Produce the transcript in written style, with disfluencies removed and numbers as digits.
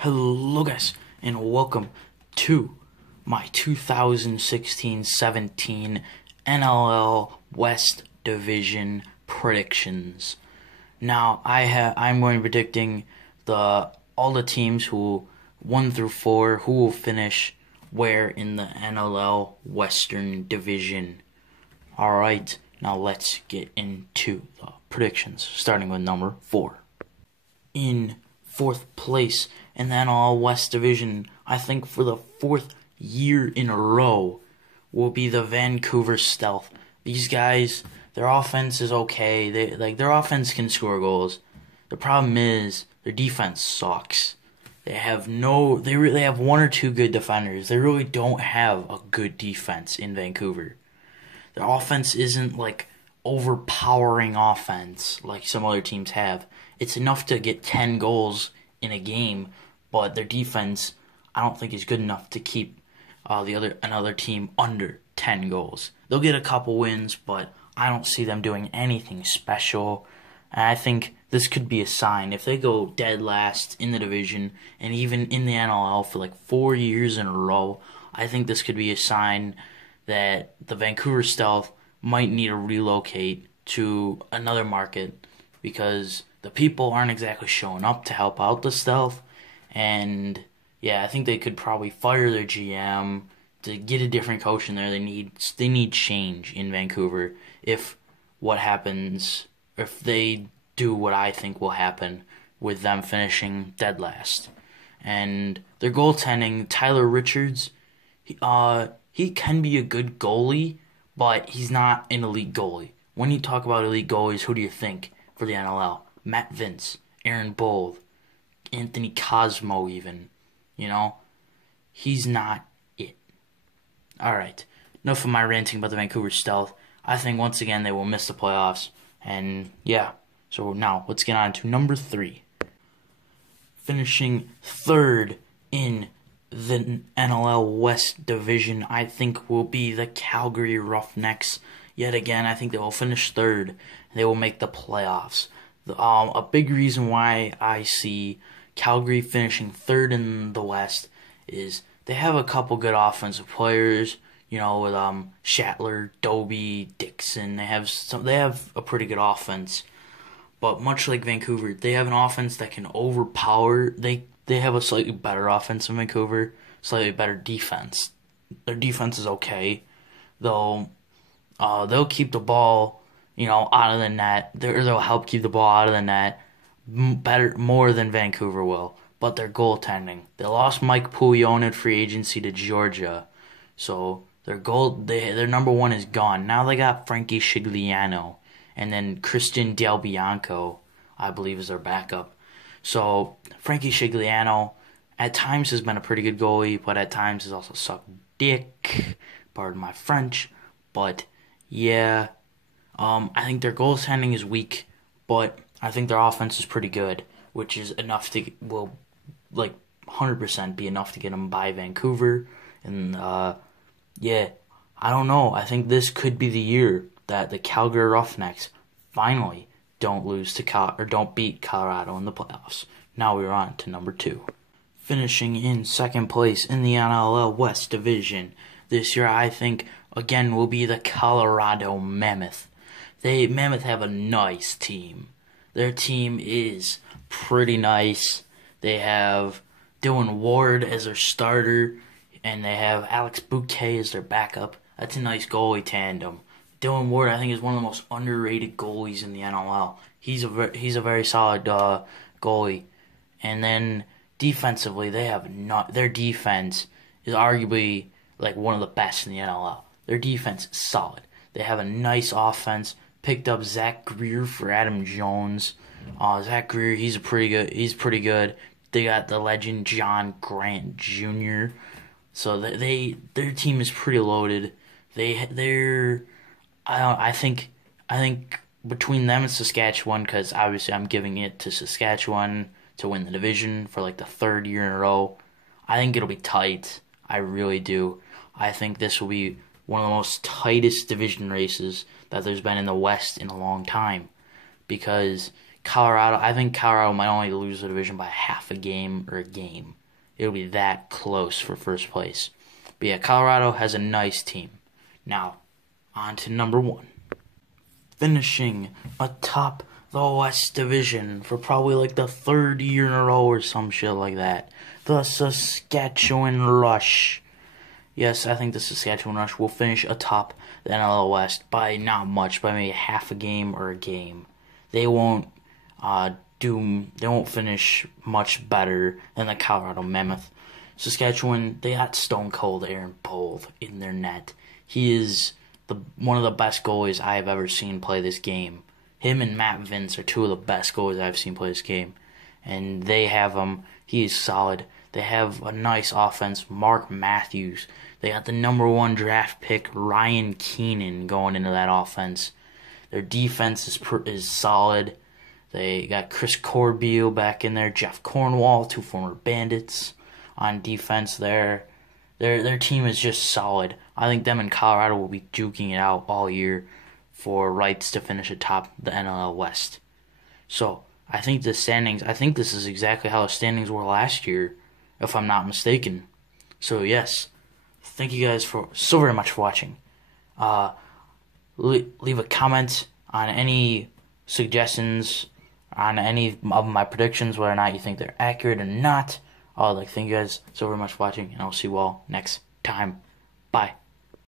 Hello guys, and welcome to my 2016-17 NLL West Division predictions. Now I'm going to be predicting all the teams who 1 through 4 who will finish where in the NLL Western Division. Alright, now let's get into the predictions, starting with number 4. In 4th place in the NLL West Division, I think for the 4th year in a row, will be the Vancouver Stealth. These guys, their offense is okay. Their offense can score goals. The problem is their defense sucks. They have one or two good defenders. They really don't have a good defense in Vancouver. Their offense isn't like overpowering offense like some other teams have. It's enough to get 10 goals in a game, but their defense, I don't think, is good enough to keep another team under 10 goals. They'll get a couple wins, but I don't see them doing anything special. And I think this could be a sign. If they go dead last in the division and even in the NLL for like 4 years in a row, I think this could be a sign that the Vancouver Stealth might need to relocate to another market because the people aren't exactly showing up to help out the Stealth. And yeah, I think they could probably fire their GM to get a different coach in there. They need change in Vancouver if they do what I think will happen with them finishing dead last. And their goaltending, Tyler Richards, he can be a good goalie, but he's not an elite goalie. When you talk about elite goalies, who do you think for the NLL? Matt Vince, Aaron Bold, Anthony Cosmo even. He's not it. Alright, enough of my ranting about the Vancouver Stealth. I think once again they will miss the playoffs. And yeah, so now let's get on to number 3. Finishing 3rd in the NLL West Division, I think will be the Calgary Roughnecks. Yet again, I think they will finish 3rd. They will make the playoffs. A big reason why I see Calgary finishing 3rd in the West is they have a couple good offensive players, with Shatler, Doby, Dixon. They have a pretty good offense. But much like Vancouver, they have an offense that can overpower. They have a slightly better offense than Vancouver, slightly better defense. Their defense is okay, though. They'll keep the ball out of the net. They'll help keep the ball out of the net more than Vancouver will. But their goaltending. They lost Mike Pouillon in free agency to Georgia. So their number 1 is gone. Now they got Frankie Scigliano. And then Christian Del Bianco, I believe, is their backup. So Frankie Scigliano at times has been a pretty good goalie, but at times has also sucked dick. Pardon my French. But yeah. I think their goaltending is weak, but I think their offense is pretty good, which is enough to 100% be enough to get them by Vancouver. And yeah, I don't know. I think this could be the year that the Calgary Roughnecks finally don't beat Colorado in the playoffs. Now we're on to number 2. Finishing in 2nd place in the NLL West Division this year, I think again will be the Colorado Mammoth. Mammoth have a nice team. Their team is pretty nice. They have Dylan Ward as their starter, and they have Alex Bouquet as their backup. That's a nice goalie tandem. Dylan Ward, I think, is one of the most underrated goalies in the NLL. He's a very solid goalie. And then defensively, their defense is arguably like one of the best in the NLL. Their defense is solid. They have a nice offense. Picked up Zach Greer for Adam Jones. Zach Greer, he's pretty good. They got the legend John Grant Jr. So their team is pretty loaded. I think between them and Saskatchewan, because obviously I'm giving it to Saskatchewan to win the division for like the 3rd year in a row. I think it'll be tight. I really do. I think this will be one of the most tightest division races that there's been in the West in a long time, because Colorado, I think Colorado might only lose the division by half a game or a game. It'll be that close for first place. But yeah, Colorado has a nice team. Now, on to number 1. Finishing atop the West Division for probably like the 3rd year in a row or some shit like that. The Saskatchewan Rush. Yes, I think the Saskatchewan Rush will finish atop the NLL West by not much, by maybe half a game or a game. They won't finish much better than the Colorado Mammoth. Saskatchewan, they got Stone Cold Aaron Bold in their net. He is one of the best goalies I have ever seen play this game. Him and Matt Vince are 2 of the best goalies I've seen play this game. And they have him. He is solid. They have a nice offense. Mark Matthews. They got the number 1 draft pick, Ryan Keenan, going into that offense. Their defense is solid. They got Chris Corbeil back in there. Jeff Cornwall, 2 former Bandits on defense there. Their team is just solid. I think them and Colorado will be duking it out all year for rights to finish atop the NLL West. So, I think the standings, I think this is exactly how the standings were last year, if I'm not mistaken. So, yes, thank you guys so very much for watching. Leave a comment on any suggestions on any of my predictions, whether or not you think they're accurate or not. Thank you guys so very much for watching, and I'll see you all next time. Bye.